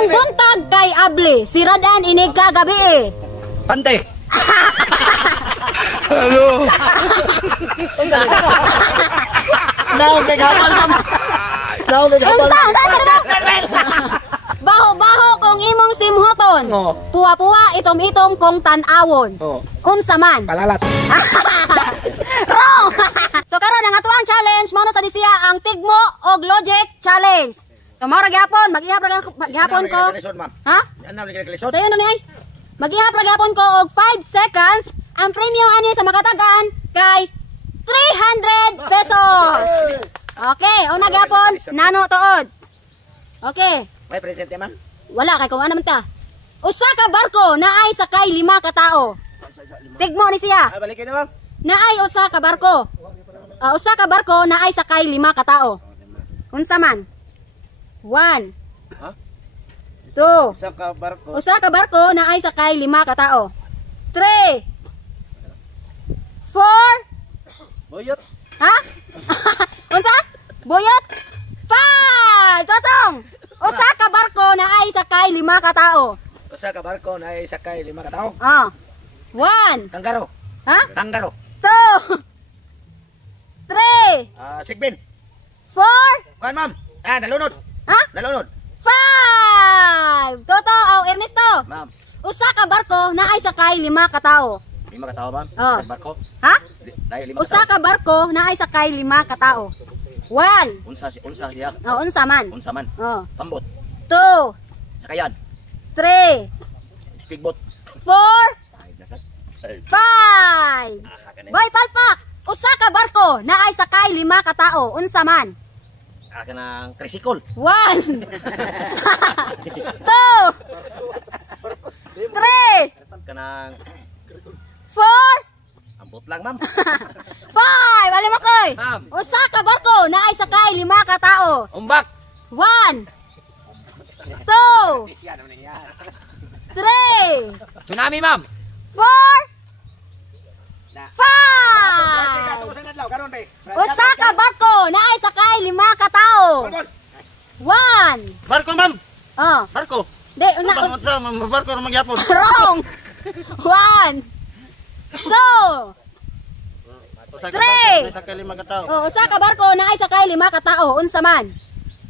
Imong buntag kay Abli, siradan inig ka gabi. Pante. Halo. Naog kay hapon ma'am. Naog kay hapon. Baho-baho kung imong simhoton. Puwa-puwa itom-itom kung tan-awon. Unsa man? Palalat. Wrong! So karon ang atuang challenge mao na sa disiya ang tigmo og logic challenge. So mao ra gyapon, mag-ihap ra gyapon ko. Ha? Ano ni kalisod? Sayo na ni. Mag-ihap ra gyapon ko og 5 seconds. Ang premium ani sa makatagan kay 300 pesos. Okay, una gyapon, nano tuod. Okay. May presente ma'am? Wala kay kung ano man ta. Usa ka barko naay sakay 5 ka tao. Tigmo ni siya. Balikin na ma'am. Naay usa ka barko. Usa ka barko naay sakay 5 ka tao. Unsa man? 1. Ha? 2. Sa ka barko. Usa ka barko naay sakay 5 ka tao. 3. 4. Boyot. Ha? Unsa? Boyot? 5. Totong. Usa ka barko naay sakay 5 ka tao. Usa ka barko na sakay 5 ka tao. 1. Tanggaro. Ha? Tanggaro. 2. 3. Sigbin. 4. Kuan ma'am. Nalunod. Ha? Nalunod. 5. Toto o Ernesto. Ma'am. Usa ka barko naay sakay 5 ka tao. 5 ka tao ma'am. Barko. Ha? Dai 5 ka Usa ka barko naay sakay 5 ka tao. 1. Unsa siya? Unsa man? Unsa man? Pambot. 2. Sakayan. 3. Speedboat. 4. 5. Boy palpak. Usa ka barko naay sakay 5 ka tao. Unsa man? Kanang tricycle. 1. 2. 3. Kanang 4. ambot lang ma'am. 5. Wala mo koy. Ma'am. Usa ka barko naay sakay 5 ka tao. Umbak. 1. 2. 3. Tsunami ma'am. 4. 5. Usa ka barko naay sakay 5 ka tao. 1. Barko ma'am. Barko. Di una. Barko ra magyapon. Wrong. 1. 2. 3. Sakay 5 ka tao. Usa ka barko naay sakay 5 ka tao. Unsa man?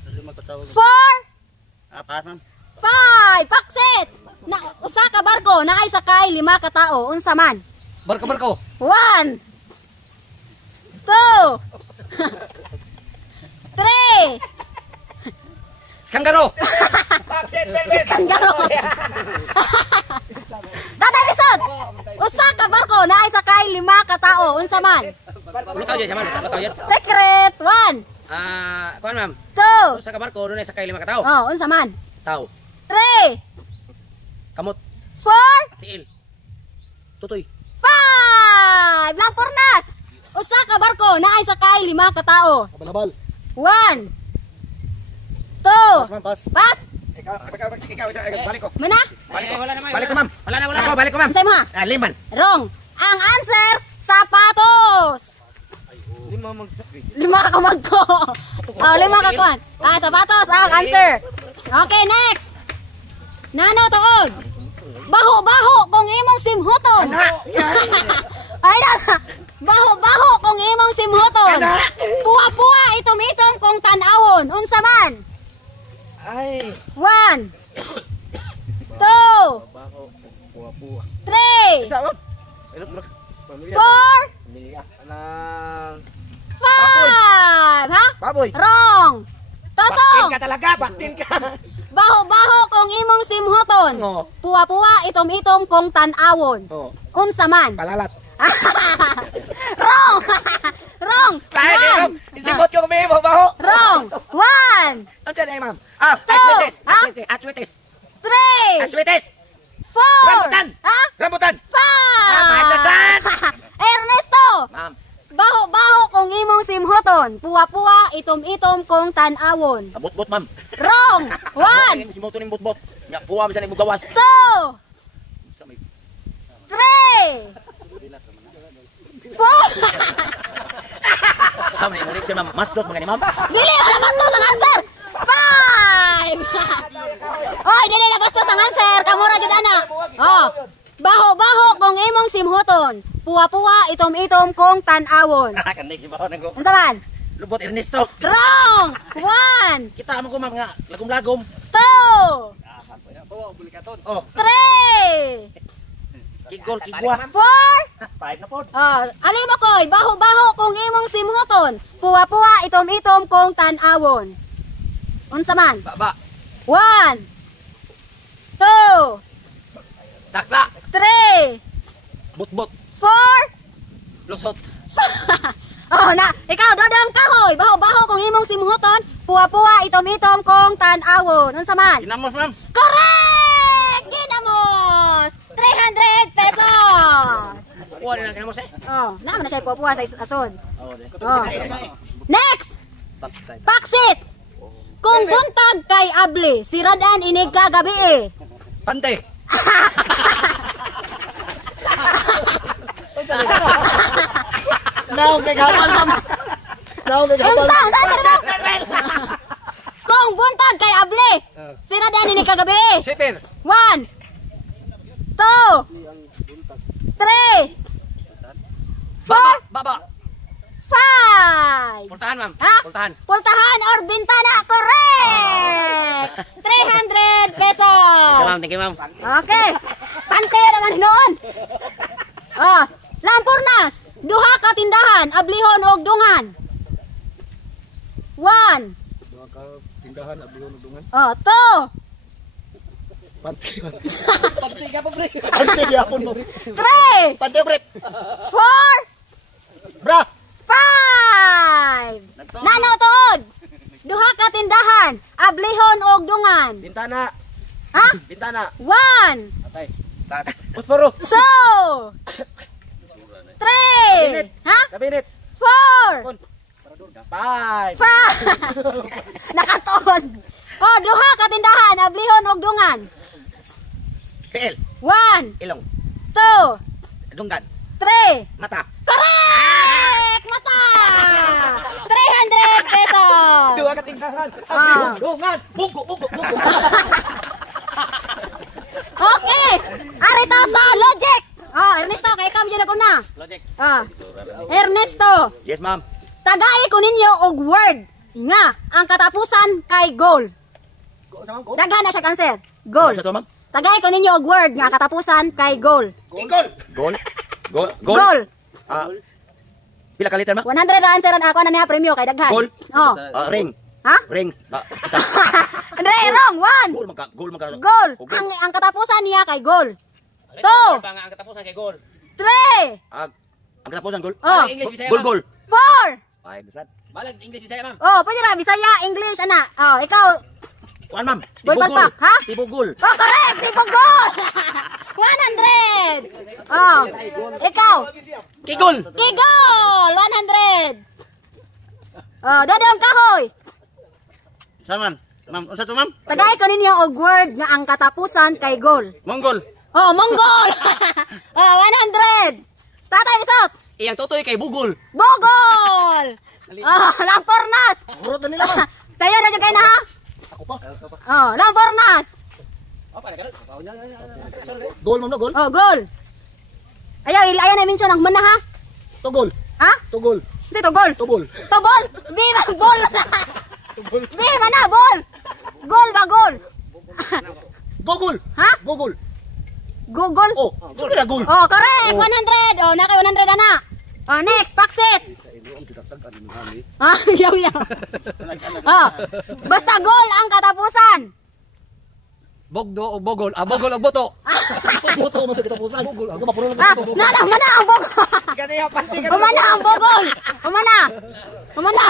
5 ka tao. 4. Apat ma'am. 5. Paksit. Usa ka barko naay sakay 5 ka tao. Unsa man? Barko. 1. 2. 3. Kanggaro. Kanggaro. Tatay lisod. Usa ka barko naay sakay 5 ka tao. Unsa man? Lutaw jud man. Secret. 1. Kuan ma'am. 2. Usa ka barko dunay sakay 5 ka tao. Unsa man? Tao. 3. Kamot. 4. Tiil. Tutoy. 5. Lampurnas. Usa ka barko naay sakay 5 ka tao. Balabal. 1. 2. Pas. Pas. Ikaw balik ko. Mana? Balik ko ma'am. Balik ko ma'am. Unsay mo? Liman. Wrong. Ang answer, sapatos. 5 ka magko. 5 ka kuan. Sapatos ang answer. Okay, next. Nano tuod. Baho-baho kung imong simhuton. Ay na. Baho-baho kung imong simhuton. Puwa-puwa itom-itom kung tan-awon. Unsa man? Ay. 1. 2. 3. 4. 5. Ha? Baboy. Wrong. Totong. Batin ka talaga, batin ka. Baho-baho kung imong simhuton. Puwa-puwa itom-itom kung tan-awon. Unsa man? Palalat. Wrong. Wrong. Isibot ko kami, baho. Wrong. 1. Ano dyan ma'am? Aswites. 3. 4. Rambutan. Ha? Rambutan. 5. Ernesto. Ma'am. Baho-baho kung imong simhuton. Puwa-puwa itom-itom kung tan-awon. Bot-bot ma'am. Wrong. 1. Simoto ning bot-bot. Nya puwa bisan imo gawas. 2. 3. 4. Sama ni murid ma'am. Mas dos mga ni ma'am. Dili, wala bastos ang answer. 5. Oy, jud ana. Oh. Baho-baho kung imong simhuton. Puwa-puwa itom-itom kung tan-awon. Kanay gibaw nang ko. Unsa man? Lubot Ernesto. Wrong. 1, Kita mo ko ma'am nga lagom-lagom. 2, Oh, buli ka ton. Oh, 3, kigol kigwa. 4. 5 na pod. Oh, ali mo koy, baho-baho kung imong simhuton. Puwa-puwa itom-itom kung tan-awon. Unsa man? Baba. 1, 2, Takla. 3, Butbot. 4. Lusot. Oh, na, ikaw dodong kahoy, baho-baho kung imong simhuton, puwa-puwa itom-itom kung tan-awon. Unsa man? Ginamos ma'am. Correct! Ginamos! 300 pesos! Kuha din ang ginamos eh. Oh, naman na siya puwa sa asod. Oh, de. Oh. Next! Paksit! Kung buntag kay Abli, siradan inig kagabi eh. Pante. Now kay hapal ma'am. Now kay hapal. Unsa? Kung buntag kay Abli, siradan inig kagabi eh. Siper. 1, 2, 3, 4, Baba. 5. Pultahan ma'am. Ha? Pultahan. Pultahan or bintana. Correct! 300 pesos. Thank you ma'am. Okay. Pante naman noon. Oh, Lampurnas. Duha ka tindahan, ablihon og dungan. 1. Duha ka tindahan ablihon ug dungan. Oh, 2. Pante. Pante ka po pre. Pante gyapon mo. 3. Pante pre. 4. Bra. 5. Nano tuod. Duha ka tindahan, ablihon og dungan. Bintana. Ha? Bintana. 1. Atay. Posporo. 2. 3. Ha? Kabinet. 4. 5. 5. Nakaton. Oh, duha ka tindahan, ablihon og dungan. PL. 1, Ilong. 2, Dunggan. 3. Mata. Correct! Mata! 300 pesos. Duha ka tindahan. Ah. Dungan. Bugo. Okay. Arito sa logic. Oh, Ernesto, kay kam dyan ako na. Logic. Ah. Ernesto, Yes ma'am. tagay ko ninyo og word. Nga, ang katapusan kay goal. Daghan na siya cancer. Goal. Sa to ma'am. Tagay ko ninyo og word nga katapusan kay goal. Gol. Gol. Gol. Goal. Ah. Pila ka liter ma'am? 100 ra answer ako na niya premyo kay daghan. Goal. Oh. Ring. Ha? Ring. Andre, wrong. 1. Goal magka. Goal. Okay. Ang katapusan niya kay goal. 2. Ang katapusan kay goal. 3. Ang katapusan goal. Oh. English Bisaya. Goal. 4. Ay, bisan. Balag English Bisaya ma'am. Oh, pwede ra Bisaya, English ana. Oh, ikaw. Kuan ma'am. Boy palpak, ha? Tibugol. Oh, correct. Tipo goal. 100. Oh. Ikaw. Kigol. Kigol. 100. Oh, dodong kahoy. Saman. Ma'am, unsa to ma'am? Tagay ko ninyo og word nga ang katapusan kay goal. Mongol. Oh, Mongol. Oh, 100. Tatay bisot. Iyang tutoy kay Bugol. Bogol. Oh, Lampornas. Urot na nila ma'am. Sayo na dyan kayo na ha? Ako pa. Oh, Lampornas. Goal ma'am no goal. Oh, goal. Ayaw na mention ang mana ha? Tugol. Ha? Tugol. Sito goal. Tubol. Tobol. Viva ball. Viva na ball. Goal ba goal? Gogol. Ha? Gogol. Google. Oh, sino na goal? Oh, correct. 100. Oh, naka 100 na. Oh, next, Paksit. Ah, yaw. Oh, basta goal ang katapusan. Bogdo o Bogol. Ah, Bogol o Boto. Boto mo katapusan. Bogol. Ako mapuro na Ah, mana ang bogol. Umana ang bogol. Umana.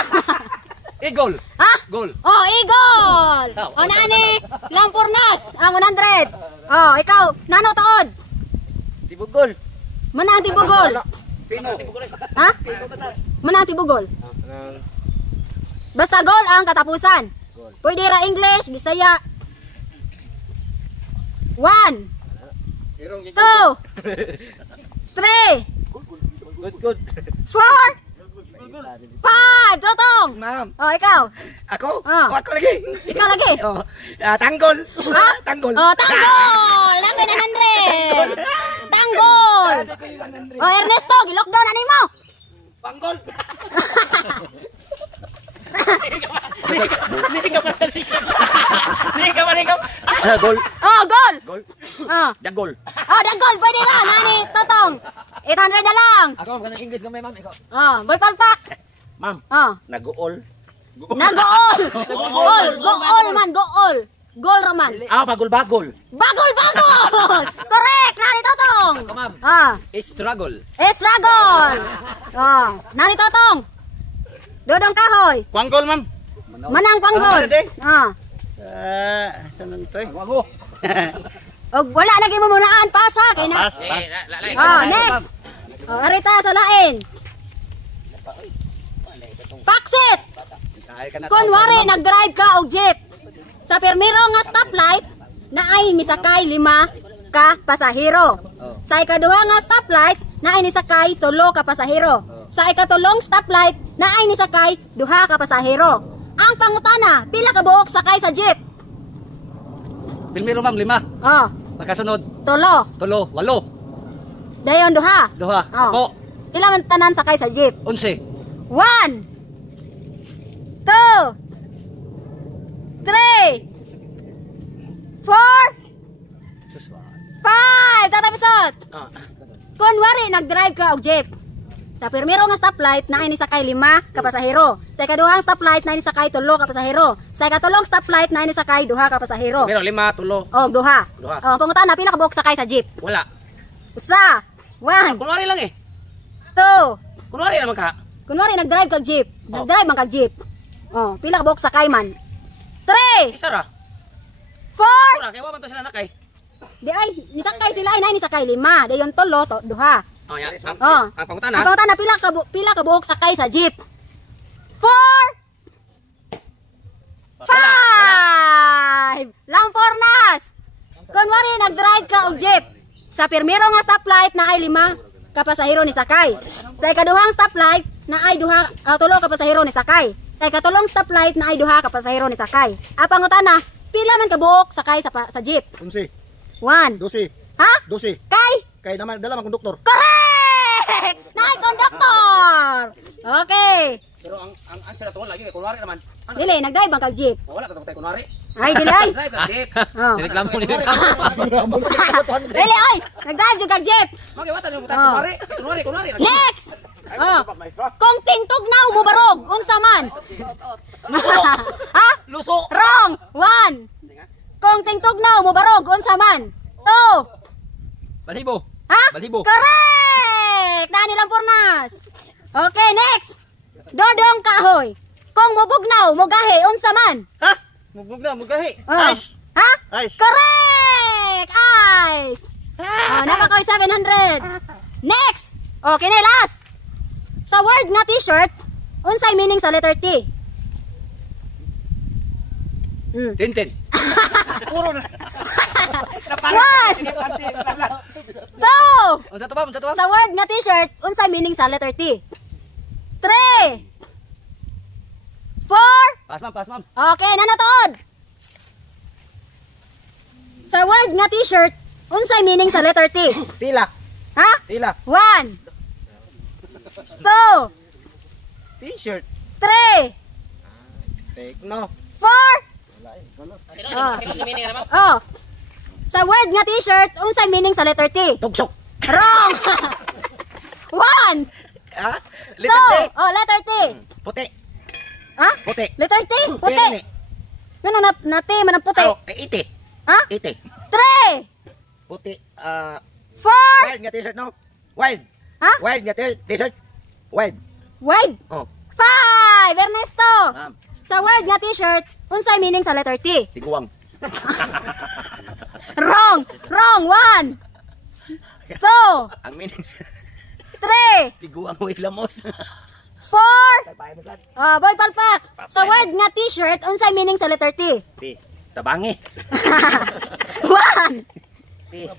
Igol. Ha? Goal. Oh, Eagle. Oh, nani, Lampurnas, ang 100. Oh, ikaw, nano tuod? Tibugol. Mana ang tibugol? Pino. Ha? Mana ang tibugol? Basta goal ang katapusan. Pwede ra English, Bisaya. 1, 2, 3, Good. 4, 5, Totong. Ma'am. Oh, ikaw. Ako? Ah. Ako lagi. Ikaw lagi. Oh, tanggol. Ha? Tanggol. Oh, tanggol. Nangin 100. Tanggol. Oh, Ernesto, gilokdown ani mo. Panggol. Gol. Oh, gol. Gol. Oh. Dagol. Oh, dagol, pwede na. Nani, totong. 800 na lang. Ako kanang English gamay ma'am ikaw. Oh, boy palpak. Ma'am, Oh. nag-uol. Nagool. Gool. Gool man, gool. Goal raman. Bagol-bagol. Bagol, bagol. Correct. Nani, totong. Ako ma'am. Ah. Struggle. Estragon. Oh. Nani, totong. Dodong kahoy. Panggol, ma'am. Manang panggol. Ah. Saan to eh? Wago. Og wala na gyud mo munaan pasa kay na. Pas. Oh, next. Oh, arita sa lain. Paksit. Kunwari nag-drive ka og jeep. Sa permiro nga stoplight na ay misakay 5 ka pasahero. Sa ikaduha nga stoplight na ay nisakay 3 ka pasahero. Sa ikatulong stoplight na ay nisakay 2 ka pasahero. Ang pangutana, pila ka buok sakay sa jeep? Pilmiro ma'am 5. Oh, Pagkasunod 3. 3, 8, Dayon 2. 2. Oh. Po. Ila man tanan sakay sa jeep? 11. 1 2 3 4 5 tatapisot. Kunwari nag-drive ka og jeep. Sa primero nga stoplight na ay nisakay 5 ka pasahero. Sa ikaduhang stoplight na ay nisakay 3 ka pasahero. Sa ikatulong stoplight na ay nisakay 2 ka pasahero. Pero 5, 3. Og 2. Duha. Oh, pangutana pila ka buok sakay sa jeep? Wala. Usa. 1 Kunwari lang eh. 2. Kunwari naman ka. Kunwari nag-drive kag jeep. Nag-drive man kag jeep. Oh, pila ka buok sakay man? 3 Isa ra. 4. Ora, kaya waman to sila nakay. Di ay, nisakay sila ay nisakay 5. Dayon 3 to 2. Oh, yan. Oh. Ang pangutana. Ang pangutana pila ka buok sakay sa jeep? 4 5 Lampornas. Kunwari nag-drive ka og jeep. Sa pirmiro nga stoplight na ay 5 ka pasahero ni sakay. Sa ikaduhang stoplight na ay 3 ka pasahero ni sakay. Sa ikatulong stoplight na ay 2 ka pasahero ni sakay. Ang pangutana, pila man ka buok sakay sa jeep? 11, 1. 12, Ha? 12. Kay? Kay naman dala man konduktor. Correct! Nakay konduktor! Okay. Pero ang sila tungkol lagi kunwari naman. Ano? Dili, nag-drive ang kag-jeep. Wala ka tayo kunwari. Ay, dili ay. Drive ka jeep. Oh. Nireklamo. Dili ay. Nag-drive yung kag-jeep. Maki wata niyo Oh. kunwari. Next! Oh. Kung tingtugnaw mo barog, unsa man? Ha? Luso. Wrong! 1. Kung tingtugnaw mo barog, unsa man? 2. Balibo. Ha? Balibo. Correct! Dani lang purnas. Okay, next. Dodong kahoy. Kung mubugnaw, mugahe, unsa man? Ha? Mugug na, mugahi. Oh. Ice. Ha? Ice. Correct! Ice! Oh, napakoy 700. Next! Okay na, last. Sa word nga t-shirt, unsay meaning sa letter T? Tintin. Puro na. 1 2 Unsa to ba? Unsa to ba? Sa word nga t-shirt, unsay meaning sa letter T? 3 4 Pas ma'am. Okay, nanatod. Sa word nga t-shirt, unsay meaning sa letter T? Tila. Ha? Tila. 1 2 T-shirt. 3 Tekno. 4 Oh. Sa word nga t-shirt, unsay meaning sa letter T? Tugsok. Wrong. 1 Ha? 2 Letter T. Oh, letter T. Puti. Ha? Puti. Letter T? Puti. Yun ang na-T man ang puti. Oh, iti. Ha? Iti. 3 Puti. 4 Wild nga t-shirt no? Wild. Ha? Wild nga t-shirt. Wild. Wide. Oh. 5 Ernesto. Ma'am. Sa word nga t-shirt, unsay meaning sa letter T? Tiguang. Wrong. 1 2 Ang meaning sa 3 tiguang with lamos. 4 boy palpak. Sa word nga t-shirt, unsay meaning sa letter T? Ti. Tabangi. 1 Ti. 2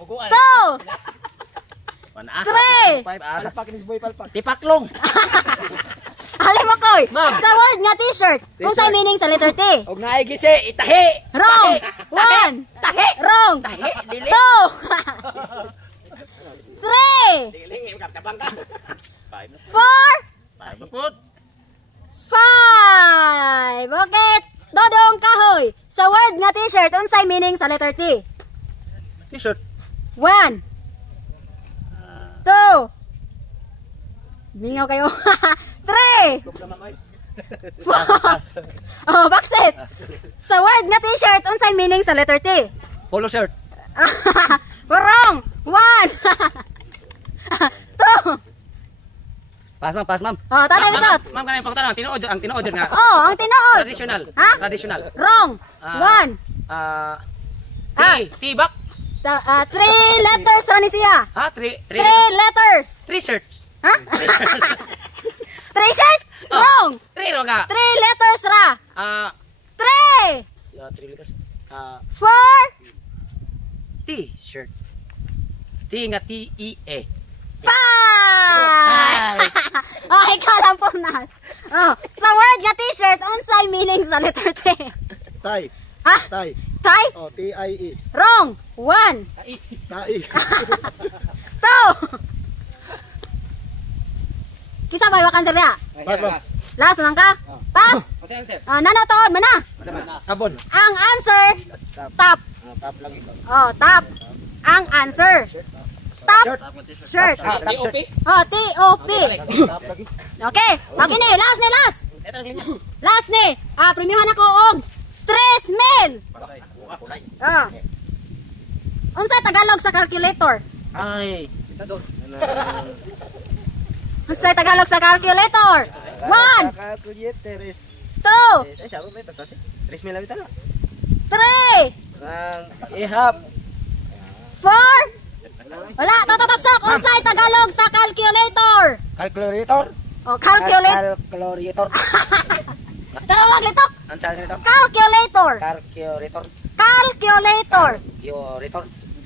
3 Tipaklong. Alam mo koy. Ma'am. Sa word nga t-shirt, unsay meaning sa letter T? Og naay gise itahi. Wrong. 1 Tahi. Wrong. Tahi. Dili. 2 meaning sa letter T? T-shirt. 1 2 Bingaw kayo. 3 Oh, bakit? Sa word nga t-shirt, unsay meaning sa letter T? Polo shirt. Wrong. 1 2 Pass ma'am. Oh, tatay bisot. Ma'am, kanang pangtanong, ang tinuod nga. Oh, ang tinuod. Traditional. Ha? Traditional. Wrong. 1 Tibak. 3 letters ra ni siya. Ha? 3 letters. 3 shirts. Ha? 3 shirt? Wrong. 3 ro nga. 3 letters ra. 3 3 letters. 4 T-shirt. T nga T-E-E. 5 Oh, ikaw lang po, Nas. Oh, sa word nga t-shirt, unsay meaning sa letter T? Tay. Ha? Tay. Tie? Oh, T-I-E. Wrong. 1 Tai. 2 Kisa ba yung answer niya? Pass ma'am. Last lang ka? Pass? What's the answer? Nano to? Mana? Kabon. Ang answer, top. Tap lagi. Oh, top. Ang answer. Top shirt. T-O-P? Oh, T-O-P. Tap lagi. Okay. Okay ni. Last. Last ni. Premiuhan ako og 3,000. Unsa Tagalog sa calculator? Ay. Unsa Tagalog sa calculator? 1 Calculator is 2 siya ba ito kasi? 3,000 lang ito. 3 Ang ihap. 4 Wala, tatatasok. Unsay Tagalog sa calculator? Calculator. Oh, calculate. Calculator. Pero wag litok. Ang sabi nito? Calculator. Calculator. Calculator. Calculator.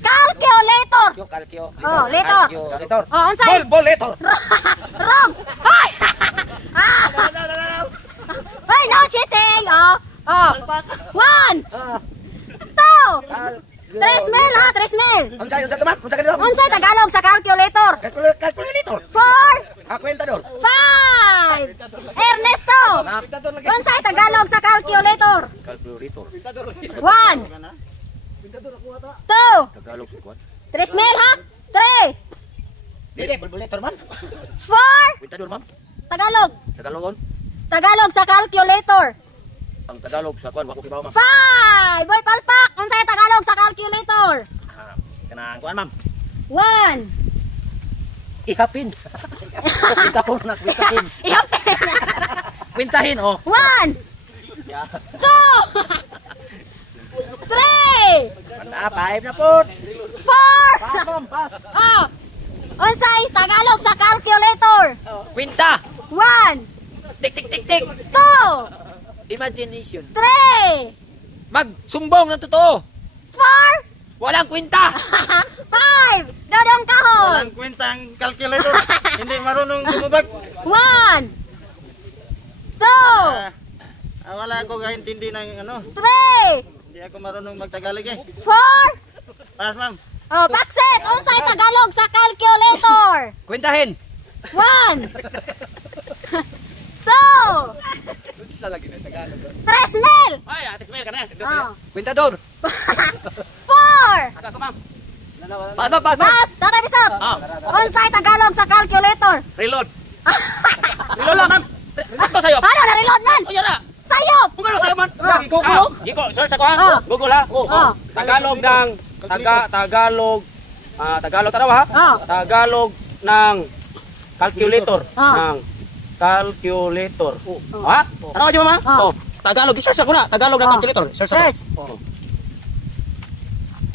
Calculator. Calculator. Oh, later. Calculator. Oh, unsay? Bolletor. Wrong. Hoy. Hoy, no cheating. Oh. 1 2 3,000 ha, 3,000. Ang sabi ma'am? Ang sabi nito? Unsay Tagalog sa calculator? Calculator. 4 Kwentador. 5 Ernesto. Unsay Tagalog sa calculator? Calculator. 1 2 Tagalog sa kwan. 3,000 ha? 3 Dili, bulbulator man. 4 Kwentador man. Tagalog. Tagalogon. Tagalog sa calculator. Ang Tagalog sa kwan, wako kibaw ma'am. 5 Boy palpak. Unsay Tagalog sa calculator? Kanang kwan ma'am. 1 Ihapin. Kwentahon na, kwentahin. Ihapin. Kwentahin, oh. 1 2 3 5 na po. 4 Pass ma'am, pass. Oh. Unsay Tagalog sa calculator? Kwenta. 1 Tik, tik, tik, tik. 2 Imagination. 3 Magsumbong ng totoo. 4 Walang kwenta. 5 Dodong kahon. Ang kwenta ang calculator. Hindi marunong gumubag. 1 2 Wala ako kaintindi ng ano. 3 Hindi ako marunong magtagalog eh. 4 Pass ma'am. Oh, bakit? Unsay Tagalog sa calculator? Kwentahin. 1 2 3,000. Ay, ate Smell ka na. Oh. Kwentador. 4 Ako ma'am. Pass ma'am, pass ma'am. Pas, tatay bisot. Unsay Tagalog sa calculator? Reload. Reload lang ma'am. Sakto sa'yo. Ano na reload man? O yan na. Sayop. Kung ano sa'yo man. Google. Giko, search ako ha. Oh. Google ha. Oh. Tagalog ng Tagalog Tagalog tanaw ha. Oh. Tagalog ng calculator. Oh. Ng calculator. Ha? Tanaw di mama? Oh. Oh. Tagalog, search ako na. Tagalog ng Oh. calculator. Search ako. Search.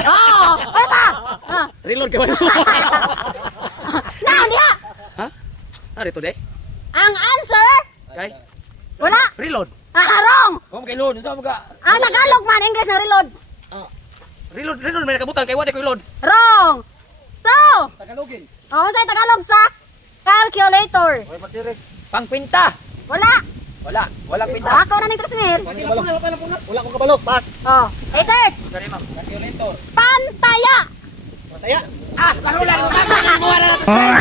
Oh, basta. Reload ka ba? Now diha. Ha? Dito de. Ang answer Kay wala. reload. Wrong. Kung kay load, sa mga Ang Tagalog man English na reload. reload may nakabutan kay wala ko reload. Wrong. 2 Tagalogin. Oh, unsay Tagalog sa calculator? Hoy, magdirek. Pangpinta. Wala. Walang pinta. Ako na ning Trismir. Wala akong kabalo. Pass. Oh, search. Sorry ma'am. Calculator. Pantaya. Mataya. Ah, kanulan. Wala na.